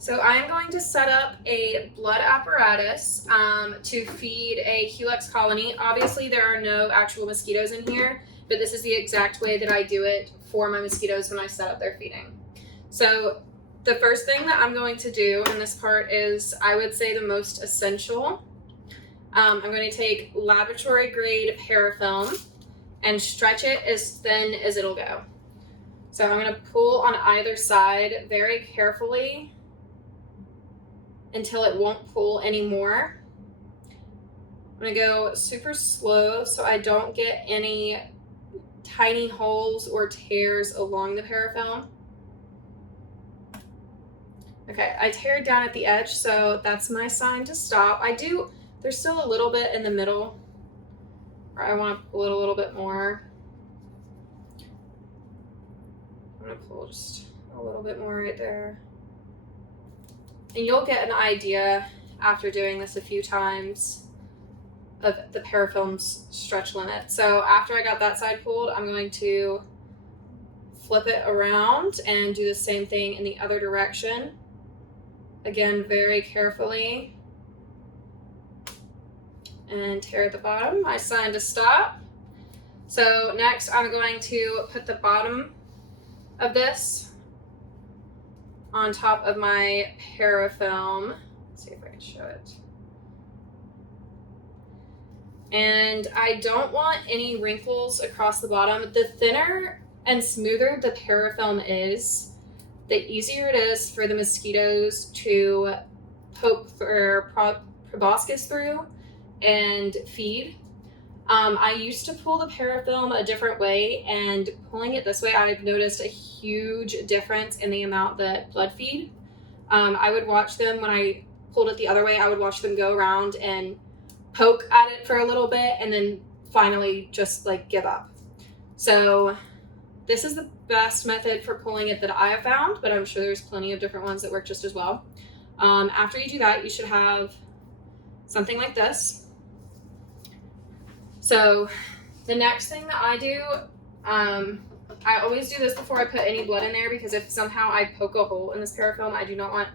So I'm going to set up a blood apparatus to feed a Helix colony. Obviously there are no actual mosquitoes in here, but this is the exact way that I do it for my mosquitoes when I set up their feeding. So the first thing that I'm going to do in this part is, I would say, the most essential. I'm going to take laboratory grade parafilm and stretch it as thin as it'll go. So I'm going to pull on either side very carefully until it won't pull anymore. I'm going to go super slow so I don't get any tiny holes or tears along the parafilm. Okay, I tear down at the edge, so that's my sign to stop. There's still a little bit in the middle where I want to pull it a little bit more. I'm going to pull just a little bit more right there. And you'll get an idea after doing this a few times of the parafilm's stretch limit. So after I got that side pulled, I'm going to flip it around and do the same thing in the other direction. Again, very carefully. And tear at the bottom. I sign to stop. So next I'm going to put the bottom of this on top of my parafilm. Let's see if I can show it. And I don't want any wrinkles across the bottom. The thinner and smoother the parafilm is, the easier it is for the mosquitoes to poke their proboscis through and feed. I used to pull the parafilm a different way, and pulling it this way, I've noticed a huge difference in the amount that blood feed. I would watch them, when I pulled it the other way, I would watch them go around and poke at it for a little bit and then finally just like give up. So this is the best method for pulling it that I have found, but I'm sure there's plenty of different ones that work just as well. After you do that, you should have something like this. So the next thing that I do, I always do this before I put any blood in there, because if somehow I poke a hole in this parafilm, I do not want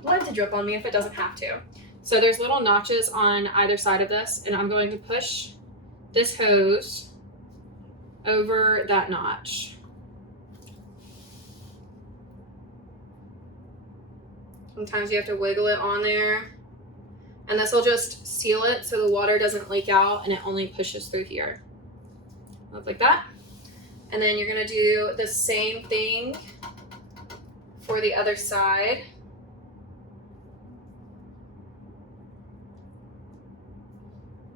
blood to drip on me if it doesn't have to. So there's little notches on either side of this, and I'm going to push this hose over that notch. Sometimes you have to wiggle it on there. And this will just seal it so the water doesn't leak out and it only pushes through here. Look like that. And then you're going to do the same thing for the other side.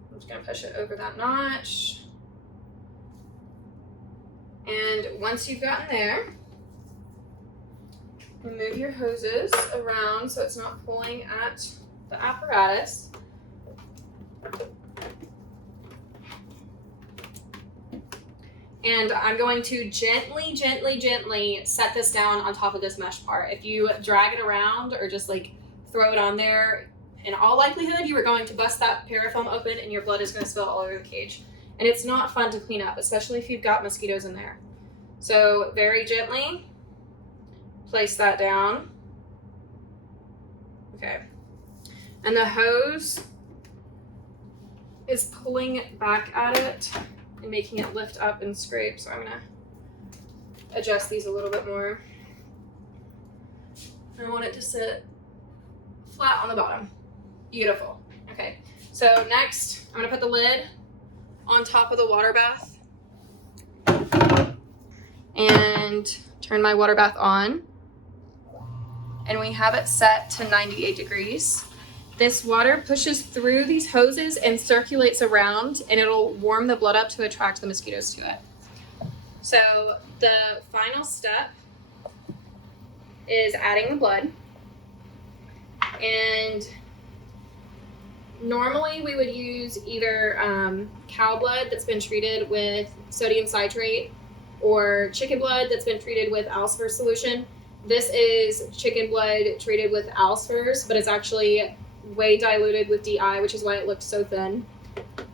I'm just going to push it over that notch. And once you've gotten there, move your hoses around so it's not pulling at the apparatus. And I'm going to gently set this down on top of this mesh part. If you drag it around or just like throw it on there, in all likelihood, you are going to bust that parafilm open and your blood is going to spill all over the cage. And it's not fun to clean up, especially if you've got mosquitoes in there. So very gently place that down. Okay. And the hose is pulling back at it and making it lift up and scrape. So I'm going to adjust these a little bit more. I want it to sit flat on the bottom. Beautiful. Okay. So next, I'm going to put the lid on top of the water bath and turn my water bath on. And we have it set to 98 degrees. This water pushes through these hoses and circulates around, and it'll warm the blood up to attract the mosquitoes to it. So the final step is adding the blood. And normally we would use either cow blood that's been treated with sodium citrate or chicken blood that's been treated with Alspher solution. This is chicken blood treated with Alspher's, but it's actually way diluted with DI, which is why it looks so thin.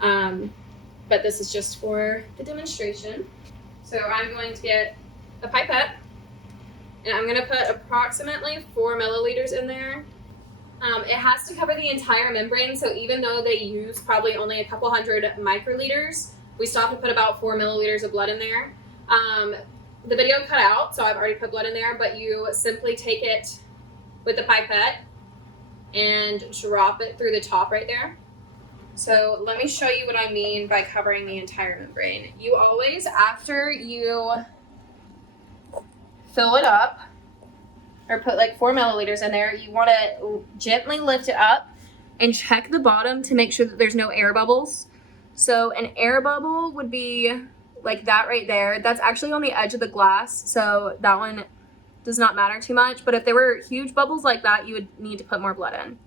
But this is just for the demonstration. So I'm going to get a pipette And I'm gonna put approximately 4 milliliters in there. It has to cover the entire membrane, so even though they use probably only a couple hundred microliters, we still have to put about 4 milliliters of blood in there. The video cut out, so I've already put blood in there, but you simply take it with the pipette and drop it through the top right there. So let me show you what I mean by covering the entire membrane. You always, after you fill it up, or put like 4 milliliters in there, you want to gently lift it up and check the bottom to make sure that there's no air bubbles. So an air bubble would be like that right there. That's actually on the edge of the glass, so that one does not matter too much. But if there were huge bubbles like that, you would need to put more blood in.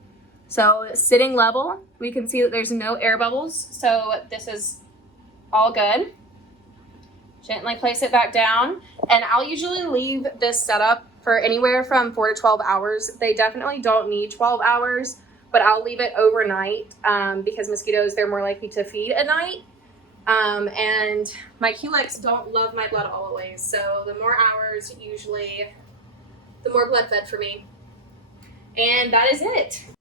So sitting level, we can see that there's no air bubbles, so this is all good. Gently place it back down, and I'll usually leave this setup for anywhere from 4 to 12 hours. They definitely don't need 12 hours, but I'll leave it overnight because mosquitoes, they're more likely to feed at night. And my culex don't love my blood always, so the more hours, usually the more blood fed for me. And that is it.